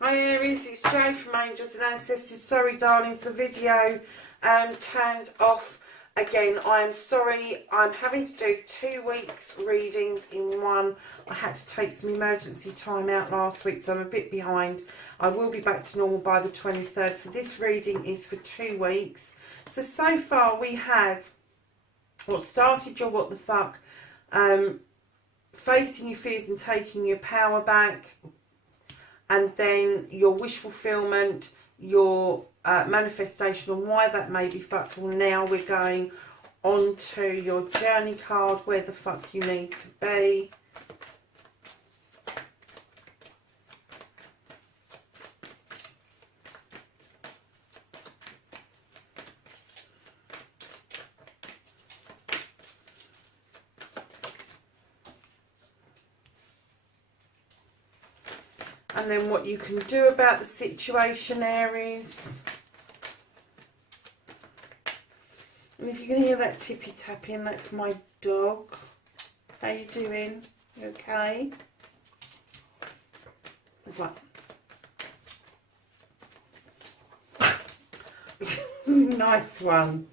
Hi Aries, it's Jo from Angels and Ancestors. Sorry darlings, the video turned off again. I am sorry, I'm having to do 2 weeks readings in one. I had to take some emergency time out last week, so I'm a bit behind. I will be back to normal by the 23rd, so this reading is for 2 weeks. So far we have what started your what the fuck, facing your fears and taking your power back, and then your wish fulfillment, your manifestation, and why that may be fucked. Well, now we're going on to your journey card, where the fuck you need to be. And then what you can do about the situation, Aries. And if you can hear that tippy tapping, that's my dog. How you doing? You okay? What? Nice one.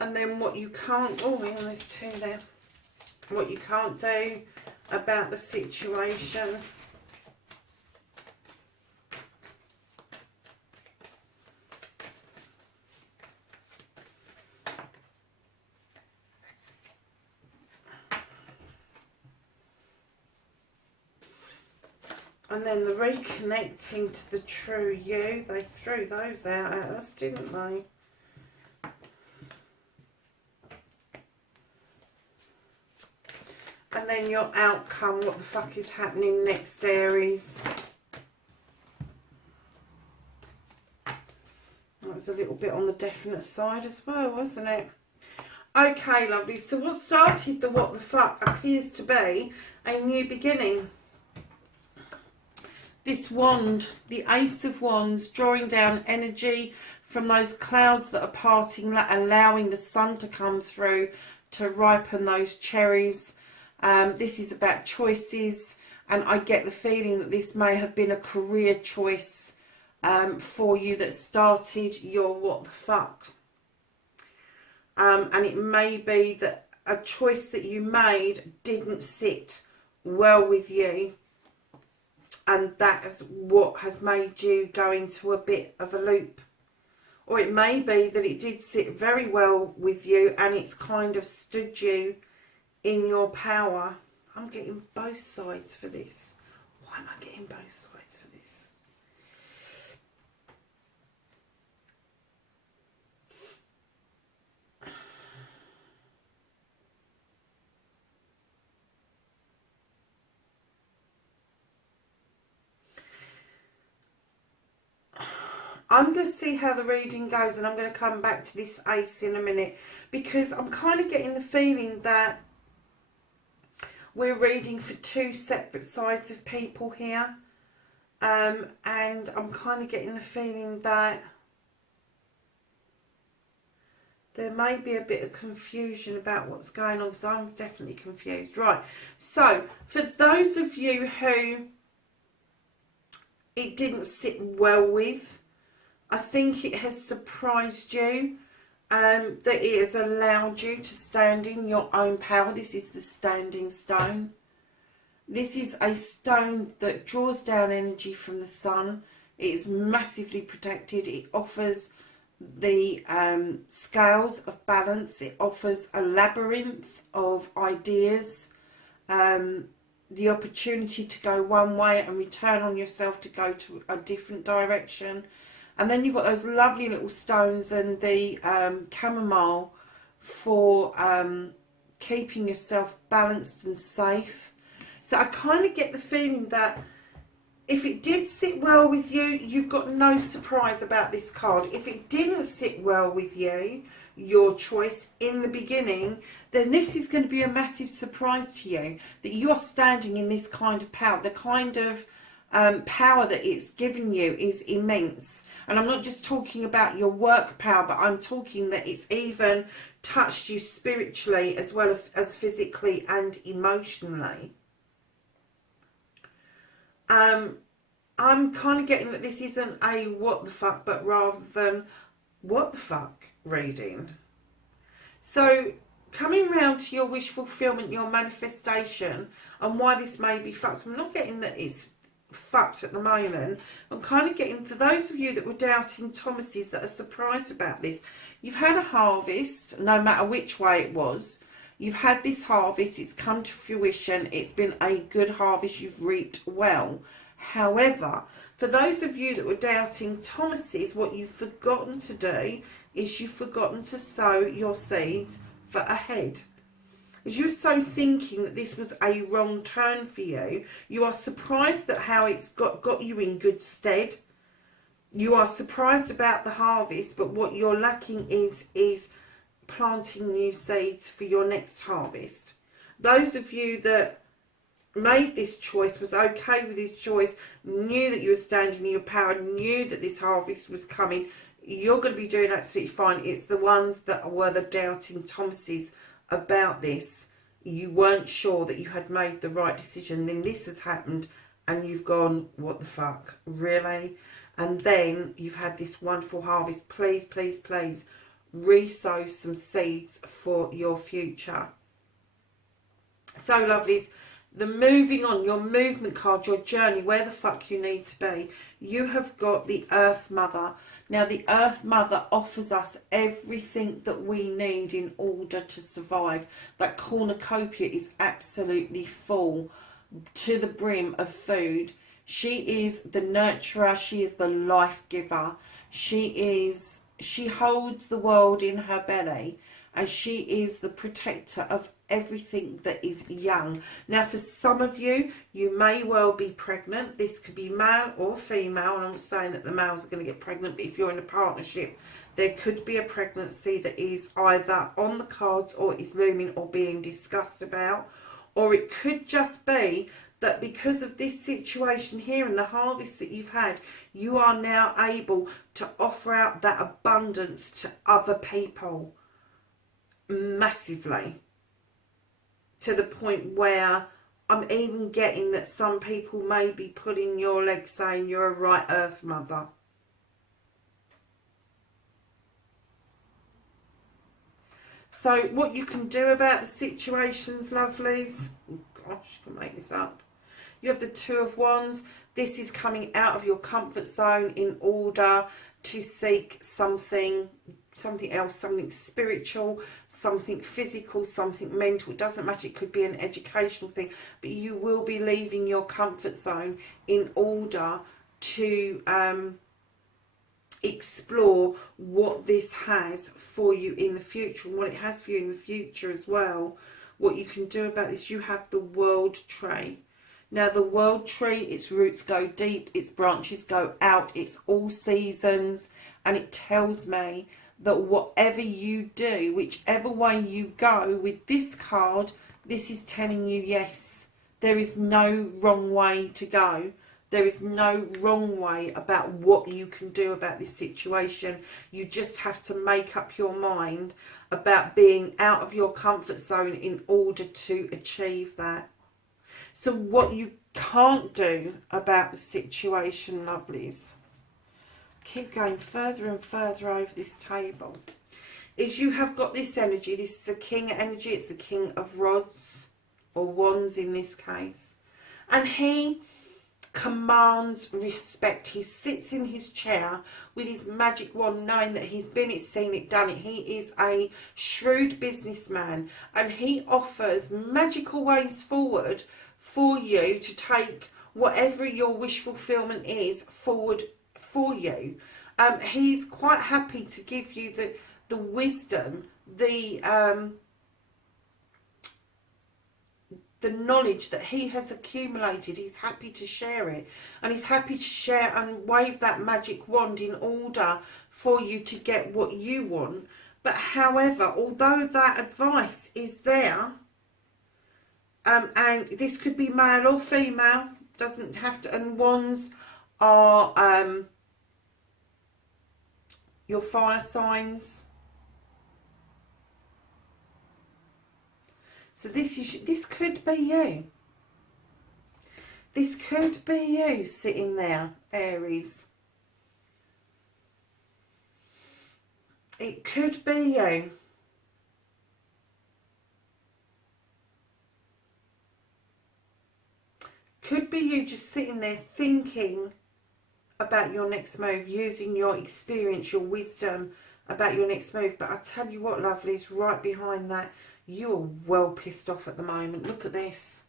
And then what you can't, oh, yeah, there's 2 there. What you can't do about the situation. And then the reconnecting to the true you. They threw those out at us, didn't they? And then your outcome, what the fuck is happening next, Aries? That was a little bit on the definite side as well, wasn't it? Okay, lovely. So what started the what the fuck appears to be a new beginning. This wand, the Ace of Wands, drawing down energy from those clouds that are parting, allowing the sun to come through to ripen those cherries. This is about choices, and I get the feeling that this may have been a career choice for you that started your what the fuck. And it may be that a choice that you made didn't sit well with you, and that is what has made you go into a bit of a loop. Or it may be that it did sit very well with you and it's kind of stood you in your power. I'm getting both sides for this. Why am I getting both sides for this? I'm going to see how the reading goes, and I'm going to come back to this ace in a minute, because I'm kind of getting the feeling that we're reading for 2 separate sides of people here. And I'm kind of getting the feeling that there may be a bit of confusion about what's going on, because I'm definitely confused. Right, so for those of you who it didn't sit well with, I think it has surprised you, that it has allowed you to stand in your own power. This is the standing stone. This is a stone that draws down energy from the sun. It is massively protected. It offers the scales of balance. It offers a labyrinth of ideas, the opportunity to go one way and return on yourself to go to a different direction. And then you've got those lovely little stones and the chamomile for keeping yourself balanced and safe. So I kind of get the feeling that if it did sit well with you, you've got no surprise about this card. If it didn't sit well with you, your choice in the beginning, then this is going to be a massive surprise to you, that you are standing in this kind of power. The kind of power that it's given you is immense. And I'm not just talking about your work power, but I'm talking that it's even touched you spiritually as well as physically and emotionally. I'm kind of getting that this isn't a what the fuck, but rather than what the fuck reading. So coming round to your wish fulfillment, your manifestation, and why this may be fucked. I'm not getting that it's fucked at the moment. I'm kind of getting, for those of you that were doubting Thomases, that are surprised about this, you've had a harvest, no matter which way it was. You've had this harvest, it's come to fruition, it's been a good harvest, you've reaped well. However, for those of you that were doubting Thomases, what you've forgotten to do is you've forgotten to sow your seeds for ahead. As you're so thinking that this was a wrong turn for you, you are surprised at how it's got you in good stead. You are surprised about the harvest, but what you're lacking is planting new seeds for your next harvest. Those of you that made this choice, was okay with this choice, knew that you were standing in your power, knew that this harvest was coming, you're going to be doing absolutely fine. It's the ones that were the doubting Thomases about this. You weren't sure that you had made the right decision. Then this has happened and you've gone, what the fuck, really? And then you've had this wonderful harvest. Please, please, please re-sow some seeds for your future. So lovelies, the moving on, your movement card, your journey, where the fuck you need to be. You have got the Earth Mother. Now, the Earth Mother offers us everything that we need in order to survive. That cornucopia is absolutely full to the brim of food. She is the nurturer. She is the life giver. She holds the world in her belly, and she is the protector of everything that is young. Now, for some of you, you may well be pregnant. This could be male or female, and I'm not saying that the males are going to get pregnant, but if you're in a partnership, there could be a pregnancy that is either on the cards or is looming or being discussed about. Or it could just be that because of this situation here and the harvest that you've had, you are now able to offer out that abundance to other people massively. To the point where I'm even getting that some people may be pulling your leg saying you're a right Earth Mother. So what you can do about the situations, lovelies, oh gosh, I can make this up. You have the Two of Wands. This is coming out of your comfort zone in order to seek something else, something spiritual, something physical, something mental. It doesn't matter, it could be an educational thing, but you will be leaving your comfort zone in order to explore what this has for you in the future, and what it has for you in the future as well. What you can do about this, you have the World Tree. Now, the World Tree, its roots go deep, its branches go out, it's all seasons, and it tells me that whatever you do, whichever way you go with this card, this is telling you yes. There is no wrong way to go. There is no wrong way about what you can do about this situation. You just have to make up your mind about being out of your comfort zone in order to achieve that. So what you can't do about the situation, lovelies, keep going further and further over this table, is you have got this energy. This is a king energy. It's the King of Rods, or Wands in this case. And he commands respect. He sits in his chair with his magic wand, knowing that he's been it, seen it, done it. He is a shrewd businessman, and he offers magical ways forward for you to take whatever your wish fulfillment is forward for you. He's quite happy to give you the wisdom, the knowledge that he has accumulated. He's happy to share it, and he's happy to share and wave that magic wand in order for you to get what you want. But however, although that advice is there, and this could be male or female, doesn't have to, and wands are your fire signs. So this could be you. This could be you sitting there, Aries. It could be you. Could be you just sitting there thinking about your next move, using your experience, your wisdom about your next move. But I tell you what, lovelies, right behind that, you're well pissed off at the moment. Look at this.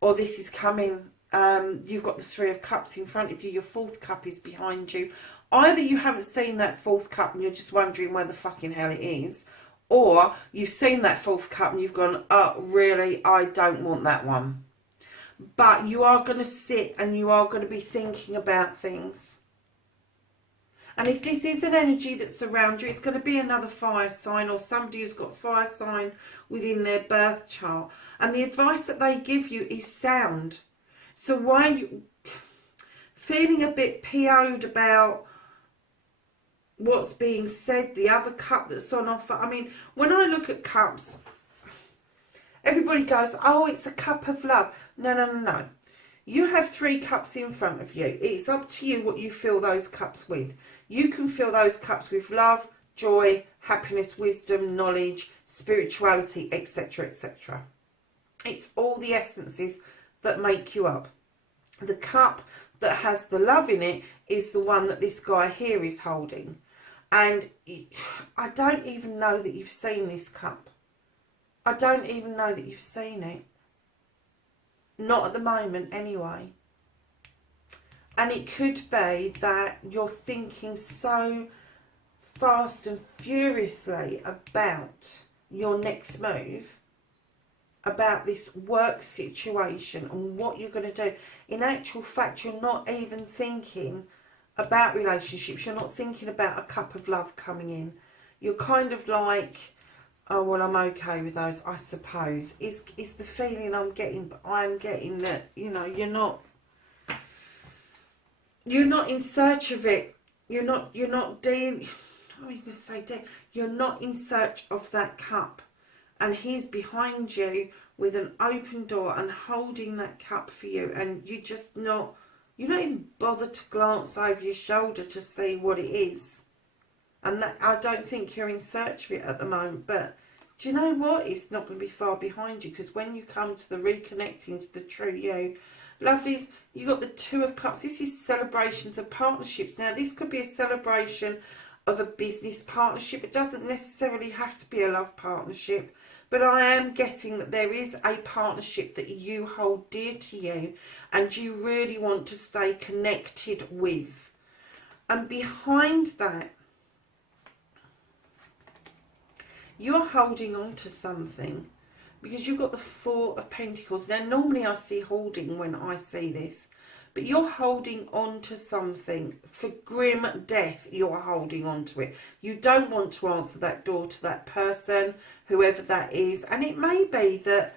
Or this is coming. You've got the Three of Cups in front of you. Your fourth cup is behind you. Either you haven't seen that fourth cup and you're just wondering where the fucking hell it is. Or you've seen that fourth cup and you've gone, oh, really, I don't want that one. But you are going to sit and you are going to be thinking about things. And if this is an energy that's around you, it's going to be another fire sign or somebody who's got fire sign within their birth chart. And the advice that they give you is sound. So why are you feeling a bit PO'd about what's being said, the other cup that's on offer? I mean, when I look at cups, everybody goes, oh, it's a cup of love. No, no, no, no. You have 3 cups in front of you. It's up to you what you fill those cups with. You can fill those cups with love, joy, happiness, wisdom, knowledge, spirituality, etc., etc. It's all the essences that make you up. The cup that has the love in it is the one that this guy here is holding. And I don't even know that you've seen this cup. I don't even know that you've seen it. Not at the moment, anyway. And it could be that you're thinking so fast and furiously about your next move, about this work situation and what you're going to do. In actual fact, you're not even thinking about relationships. You're not thinking about a cup of love coming in. You're kind of like, oh, well, I'm okay with those, I suppose. Is the feeling I'm getting, but I'm getting that, you know, you're not in search of it. You're not dealing, how are you going to say, you're not in search of that cup. And he's behind you with an open door and holding that cup for you. And you're not even bothered to glance over your shoulder to see what it is. And that, I don't think you're in search of it at the moment. But do you know what? It's not going to be far behind you. Because when you come to the reconnecting to the true you, lovelies, you got the Two of Cups. This is celebrations of partnerships. Now, this could be a celebration of a business partnership. It doesn't necessarily have to be a love partnership. But I am getting that there is a partnership that you hold dear to you. And you really want to stay connected with. And behind that, you're holding on to something because you've got the Four of Pentacles. Now, normally I see holding when I see this, but you're holding on to something. For grim death, you're holding on to it. You don't want to answer that door to that person, whoever that is. And it may be that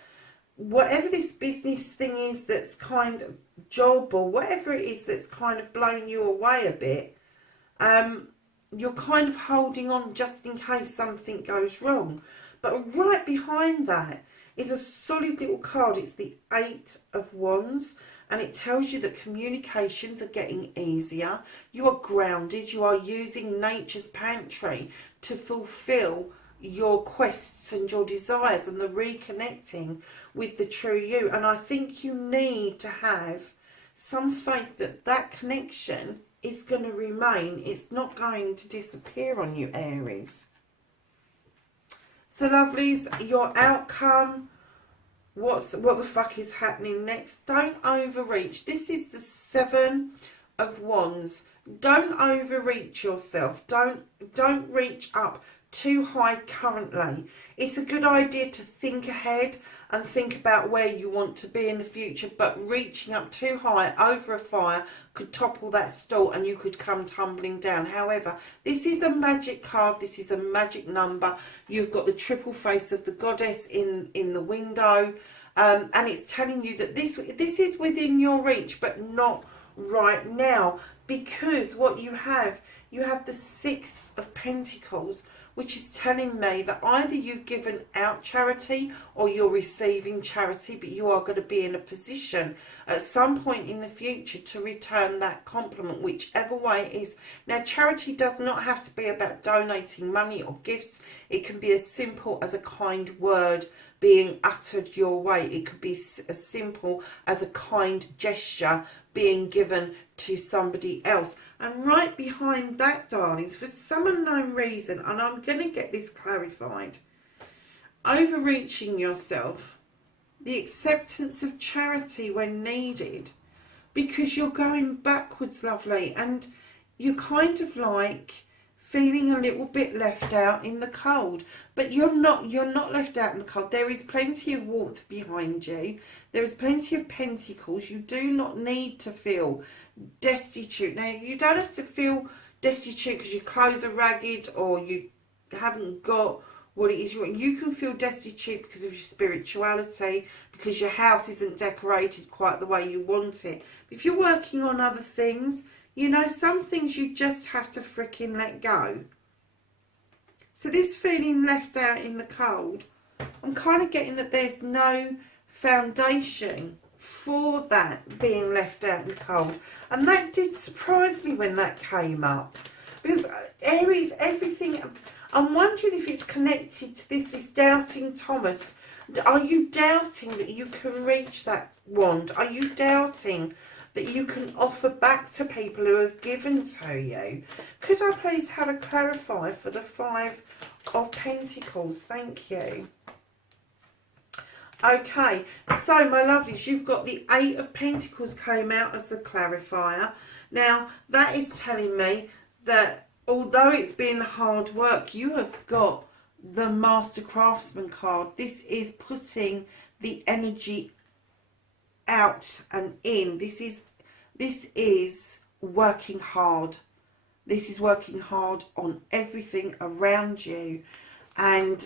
whatever this business thing is that's kind of job or whatever it is that's kind of blown you away a bit, you're kind of holding on just in case something goes wrong. But right behind that is a solid little card. It's the Eight of Wands. And it tells you that communications are getting easier. You are grounded. You are using nature's pantry to fulfill your quests and your desires and the reconnecting with the true you. And I think you need to have some faith that that connection is going to remain. It's not going to disappear on you, Aries. So, lovelies, your outcome, what the fuck is happening next? Don't overreach. This is the Seven of Wands. Don't overreach yourself. Don't reach up too high currently. It's a good idea to think ahead and think about where you want to be in the future, but reaching up too high over a fire could topple that stool and you could come tumbling down. However, this is a magic card, this is a magic number. You've got the triple face of the goddess in the window, and it's telling you that this is within your reach, but not right now, because what you have the Six of Pentacles, which is telling me that either you've given out charity or you're receiving charity, but you are going to be in a position at some point in the future to return that compliment, whichever way it is. Now, charity does not have to be about donating money or gifts. It can be as simple as a kind word being uttered your way. It could be as simple as a kind gesture being given to somebody else. And right behind that, darlings, for some unknown reason, and I'm going to get this clarified, overreaching yourself, the acceptance of charity when needed, because you're going backwards, lovely, and you're kind of like feeling a little bit left out in the cold. But you're not left out in the cold. There is plenty of warmth behind you. There is plenty of pentacles. You do not need to feel destitute. Now, you don't have to feel destitute because your clothes are ragged or you haven't got what it is you want. You can feel destitute because of your spirituality, because your house isn't decorated quite the way you want it. If you're working on other things, you know, some things you just have to fricking let go. So this feeling left out in the cold, I'm kind of getting that there's no foundation for that being left out in the cold. And that did surprise me when that came up. Because Aries, everything, I'm wondering if it's connected to this doubting Thomas. Are you doubting that you can reach that wand? Are you doubting that you can offer back to people who have given to you? Could I please have a clarifier for the Five of Pentacles? Thank you. Okay, so my lovelies, you've got the Eight of Pentacles came out as the clarifier. Now, that is telling me that although it's been hard work, you have got the Master Craftsman card. This is putting the energy out and in. This is working hard. This is working hard on everything around you. And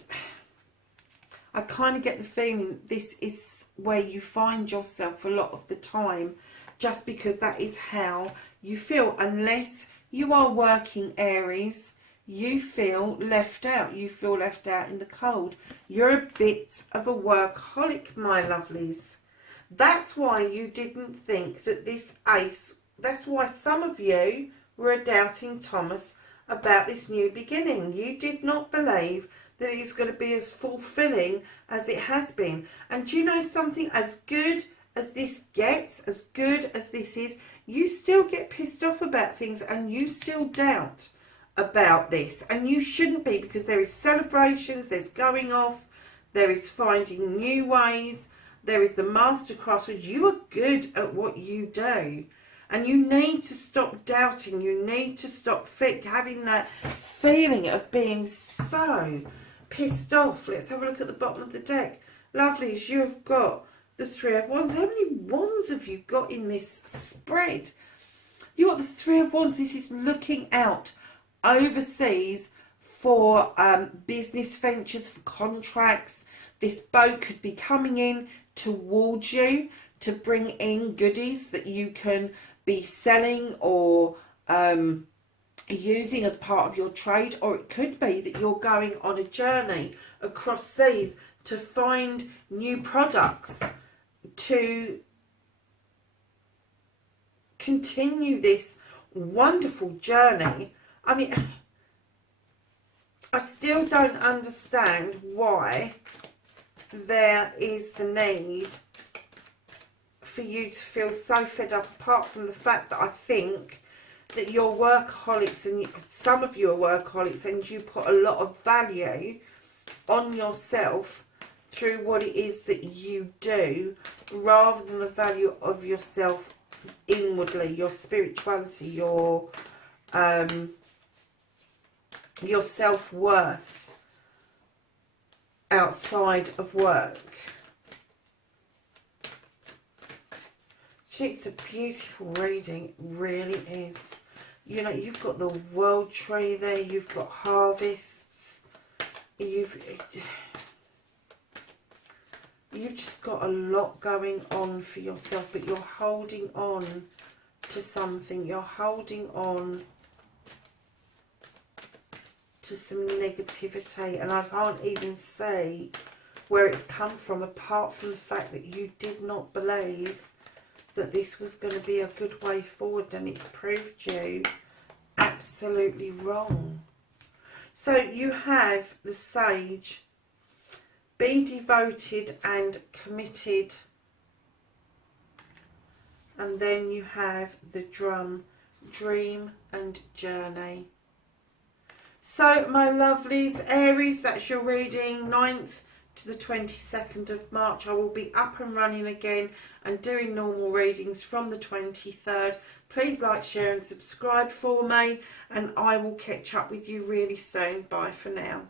I kind of get the feeling this is where you find yourself a lot of the time, just because that is how you feel. Unless you are working, Aries, you feel left out. You feel left out in the cold. You're a bit of a workaholic, my lovelies. That's why you didn't think that this ace, that's why some of you were doubting Thomas about this new beginning. You did not believe that it's going to be as fulfilling as it has been. And do you know something? As good as this gets, as good as this is, you still get pissed off about things and you still doubt about this. And you shouldn't be, because there is celebrations, there's going off, there is finding new ways, there is the Master Craftsman. You are good at what you do. And you need to stop doubting. You need to stop having that feeling of being so pissed off. Let's have a look at the bottom of the deck. Lovelies, you have got the Three of Wands. How many wands have you got in this spread? You got the Three of Wands. This is looking out overseas for business ventures, for contracts. This boat could be coming in towards you to bring in goodies that you can be selling or using as part of your trade. Or it could be that you're going on a journey across seas to find new products to continue this wonderful journey. I mean, I still don't understand why there is the need for you to feel so fed up, apart from the fact that I think that you're workaholics, and some of you are workaholics, and you put a lot of value on yourself through what it is that you do, rather than the value of yourself inwardly, your spirituality, your self-worth outside of work. It's a beautiful reading, it really is. You know, you've got the world tree there, you've got harvests, you've just got a lot going on for yourself, but you're holding on to something. You're holding on to some negativity, and I can't even say where it's come from, apart from the fact that you did not believe that this was going to be a good way forward, and it's proved you absolutely wrong. So you have the Sage. Be devoted and committed. And then you have the Drum. Dream and journey. So my lovelies, Aries, that's your reading, 9th to the 22nd of March. I will be up and running again and doing normal readings from the 23rd. Please like, share and subscribe for me, and I will catch up with you really soon. Bye for now.